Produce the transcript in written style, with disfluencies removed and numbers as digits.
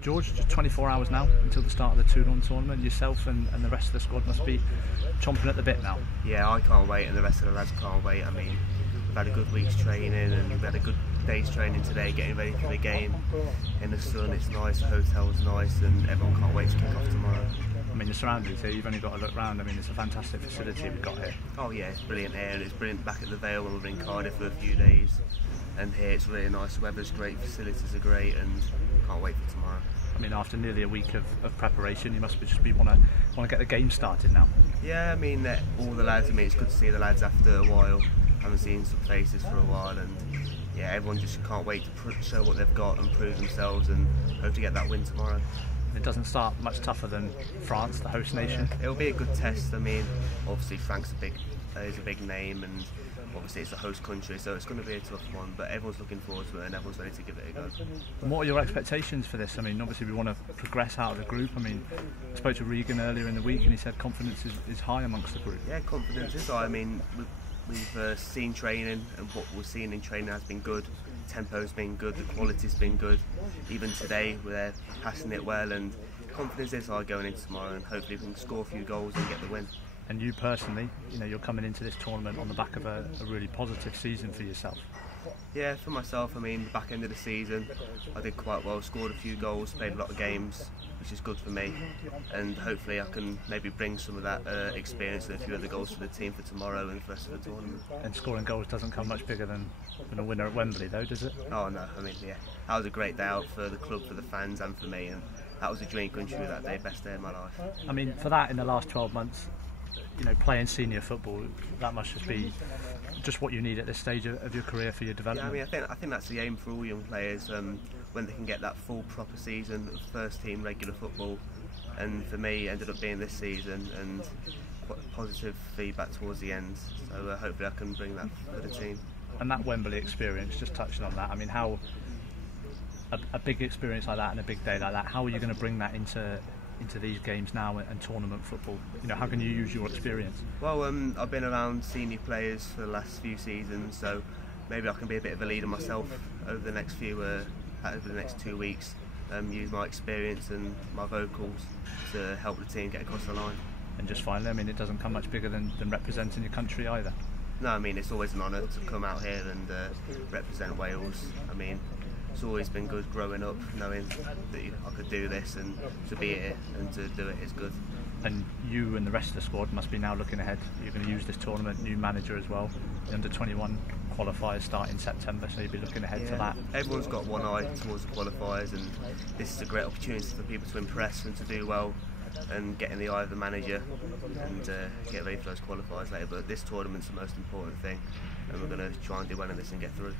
George, just 24 hours now until the start of the Toulon tournament. Yourself and the rest of the squad must be chomping at the bit now. Yeah, I can't wait, and the rest of the lads can't wait. I mean, we've had a good week's training, and we've had a good day's training today, getting ready for the game in the sun. It's nice, the hotel's nice, and everyone can't wait to kick off tomorrow. I mean, the surroundings here, you've only got to look round. I mean, it's a fantastic facility we've got here. Oh yeah, it's brilliant here, and it's brilliant back at the Vale when we were in Cardiff for a few days. And here it's really nice, the weather's great, facilities are great, and can't wait for tomorrow. I mean, after nearly a week of preparation, you must just want to get the game started now. Yeah, I mean, all the lads, I mean, it's good to see the lads after a while. Haven't seen some faces for a while, and yeah, everyone just can't wait to show what they've got and prove themselves, and hope to get that win tomorrow. It doesn't start much tougher than France, the host nation. It'll be a good test. I mean, obviously Frank's is a big name, and obviously it's the host country, so it's going to be a tough one, but everyone's looking forward to it and everyone's ready to give it a go. And what are your expectations for this? I mean, obviously we want to progress out of the group. I mean, I spoke to Regan earlier in the week and he said confidence is high amongst the group. Yeah, confidence is high. I mean, we've seen training, and what we've seen in training has been good. Tempo's been good, the quality's been good. Even today we're passing it well, and confidence is high going into tomorrow, and hopefully we can score a few goals and get the win. And you personally, you know, you're coming into this tournament on the back of a really positive season for yourself. Yeah, for myself, I mean, the back end of the season I did quite well, scored a few goals, played a lot of games, which is good for me, and hopefully I can maybe bring some of that experience and a few other goals for the team for tomorrow and for the rest of the tournament. And scoring goals doesn't come much bigger than a winner at Wembley though, does it? Oh no, I mean, yeah, that was a great day out for the club, for the fans and for me, and that was a dream come true that day, best day of my life. I mean, for that in the last 12 months, you know, playing senior football, that must just be just what you need at this stage of your career for your development. Yeah, I mean, I think that's the aim for all young players, when they can get that full proper season of first team regular football, and for me it ended up being this season, and quite positive feedback towards the end, so hopefully I can bring that for the team. And that Wembley experience, just touching on that, I mean, how a big experience like that and a big day like that, how are you going to bring that into these games now and tournament football? You know, how can you use your experience? Well, I've been around senior players for the last few seasons, so maybe I can be a bit of a leader myself over the next 2 weeks. Use my experience and my vocals to help the team get across the line. And just finally, I mean, it doesn't come much bigger than representing your country either. No, I mean, it's always an honour to come out here and represent Wales. I mean, it's always been good growing up, knowing that I could do this, and to be here and to do it is good. And you and the rest of the squad must be now looking ahead. You're going to use this tournament, new manager as well. The under-21 qualifiers start in September, so you'll be looking ahead to that. Everyone's got one eye towards the qualifiers, and this is a great opportunity for people to impress and to do well and get in the eye of the manager and get ready for those qualifiers later. But this tournament's the most important thing, and we're going to try and do well in this and get through.